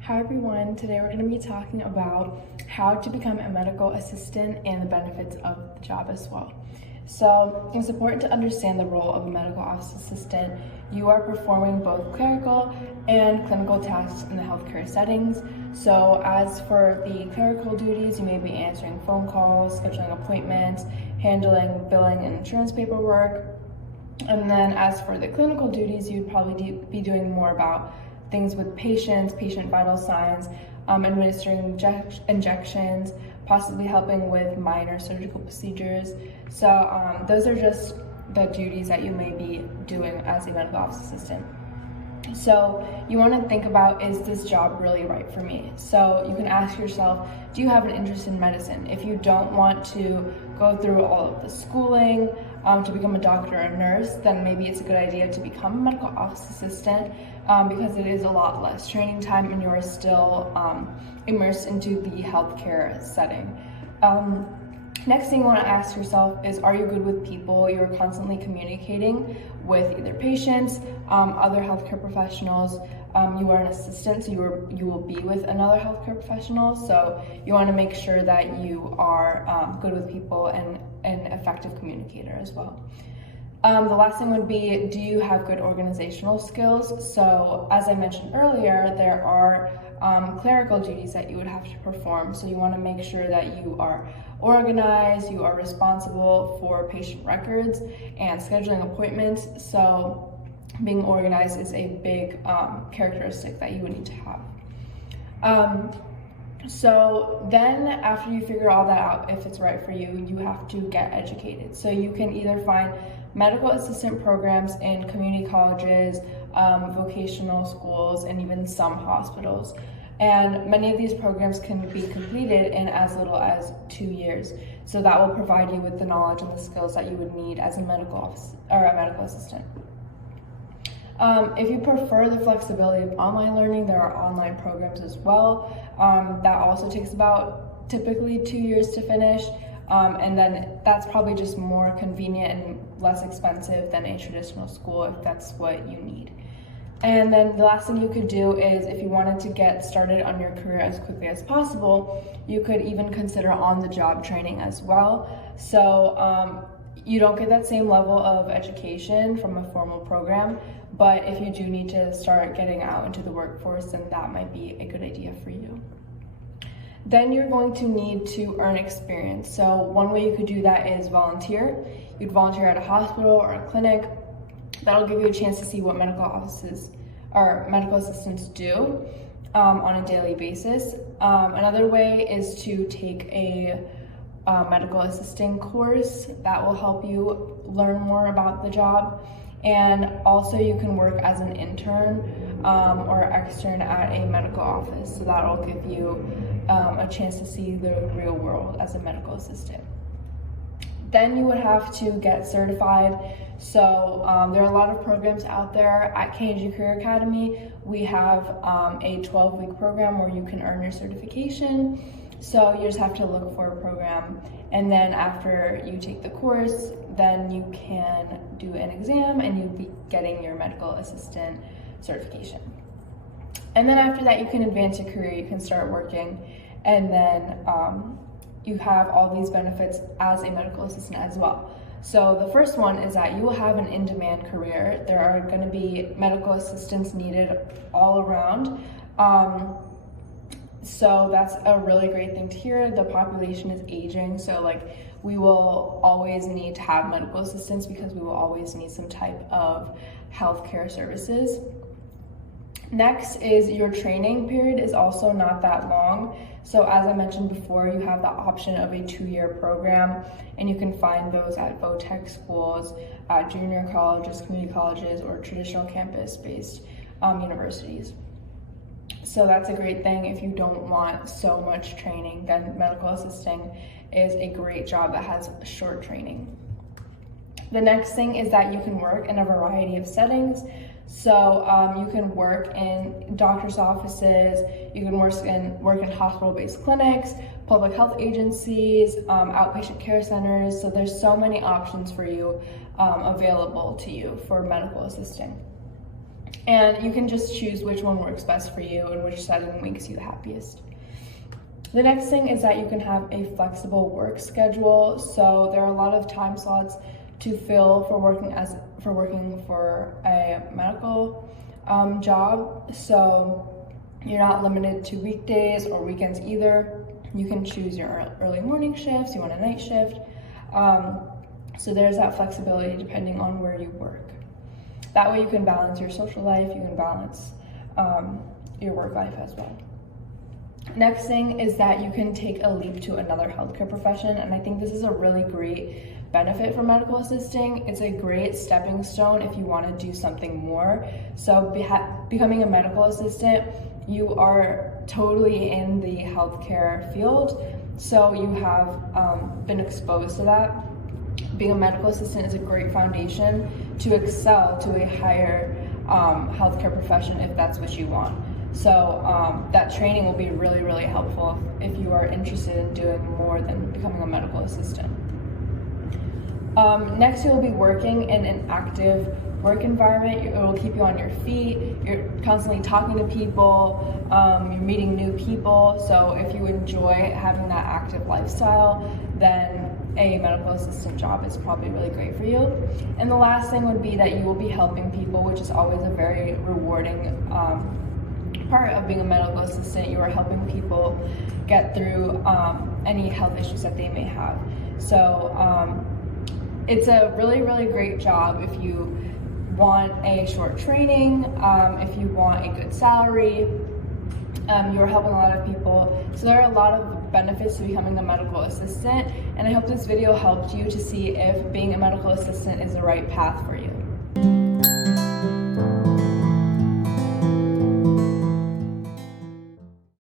Hi everyone, today we're going to be talking about how to become a medical assistant and the benefits of the job as well. So it's important to understand the role of a medical office assistant. You are performing both clerical and clinical tasks in the healthcare settings. So as for the clerical duties, you may be answering phone calls, scheduling appointments, handling billing and insurance paperwork. And then as for the clinical duties, you'd probably be doing more about things with patients, patient vital signs, administering injections, possibly helping with minor surgical procedures. So those are just the duties that you may be doing as a medical office assistant. So you want to think about, is this job really right for me? So you can ask yourself, do you have an interest in medicine? If you don't want to go through all of the schooling to become a doctor or a nurse, then maybe it's a good idea to become a medical office assistant because it is a lot less training time and you're still immersed into the healthcare setting. Next thing you want to ask yourself is, are you good with people? You're constantly communicating with either patients, other healthcare professionals. You are an assistant, so you will be with another healthcare professional. So you want to make sure that you are good with people and an effective communicator as well. The last thing would be, do you have good organizational skills? So as I mentioned earlier, there are clerical duties that you would have to perform. So you want to make sure that you are organized, you are responsible for patient records and scheduling appointments. So being organized is a big characteristic that you would need to have. So then after you figure all that out, if it's right for you, you have to get educated. So you can either find medical assistant programs in community colleges, vocational schools, and even some hospitals. And many of these programs can be completed in as little as 2 years. So that will provide you with the knowledge and the skills that you would need as a medical office or a medical assistant. If you prefer the flexibility of online learning, there are online programs as well. That also takes about typically 2 years to finish. And then that's probably just more convenient and less expensive than a traditional school if that's what you need. And then the last thing you could do is, if you wanted to get started on your career as quickly as possible, you could even consider on-the-job training as well. So you don't get that same level of education from a formal program, but if you do need to start getting out into the workforce, then that might be a good idea for you. Then you're going to need to earn experience. So one way you could do that is volunteer. You'd volunteer at a hospital or a clinic. That'll give you a chance to see what medical offices or medical assistants do on a daily basis. Another way is to take a medical assisting course that will help you learn more about the job. And also you can work as an intern or extern at a medical office. So that'll give you a chance to see the real world as a medical assistant. Then you would have to get certified. So there are a lot of programs out there. At K&G Career Academy, we have a 12-week program where you can earn your certification. So you just have to look for a program, and then after you take the course, then you can do an exam and you'll be getting your medical assistant certification. And then after that, you can advance your career, you can start working, and then you have all these benefits as a medical assistant as well. So the first one is that you will have an in-demand career. There are going to be medical assistants needed all around. So that's a really great thing to hear. The population is aging, so we will always need to have medical assistants because we will always need some type of healthcare services. Next is your training period is also not that long. So as I mentioned before, you have the option of a 2-year program, and you can find those at VOTEC schools, at junior colleges, community colleges, or traditional campus-based universities. So that's a great thing. If you don't want so much training, then medical assisting is a great job that has short training. The next thing is that you can work in a variety of settings. So you can work in doctor's offices, you can work in hospital-based clinics, public health agencies, outpatient care centers. So there's so many options for you available to you for medical assisting. And you can just choose which one works best for you and which setting makes you the happiest. The next thing is that you can have a flexible work schedule. So there are a lot of time slots to fill for working for a medical job. So you're not limited to weekdays or weekends either. You can choose your early morning shifts, you want a night shift. So there's that flexibility depending on where you work. That way you can balance your social life, you can balance your work life as well. Next thing is that you can take a leap to another healthcare profession, and I think this is a really great benefit for medical assisting. It's a great stepping stone if you want to do something more. So becoming a medical assistant, you are totally in the healthcare field, so you have been exposed to that. Being a medical assistant is a great foundation to excel to a higher healthcare profession if that's what you want. So that training will be really, really helpful if you are interested in doing more than becoming a medical assistant. Next, you'll be working in an active work environment. It will keep you on your feet. You're constantly talking to people. You're meeting new people. So if you enjoy having that active lifestyle, then a medical assistant job is probably really great for you. And the last thing would be that you will be helping people, which is always a very rewarding part of being a medical assistant. You are helping people get through any health issues that they may have. So it's a really, really great job if you want a short training, if you want a good salary. You're helping a lot of people. So there are a lot of benefits to becoming a medical assistant, and I hope this video helped you to see if being a medical assistant is the right path for you.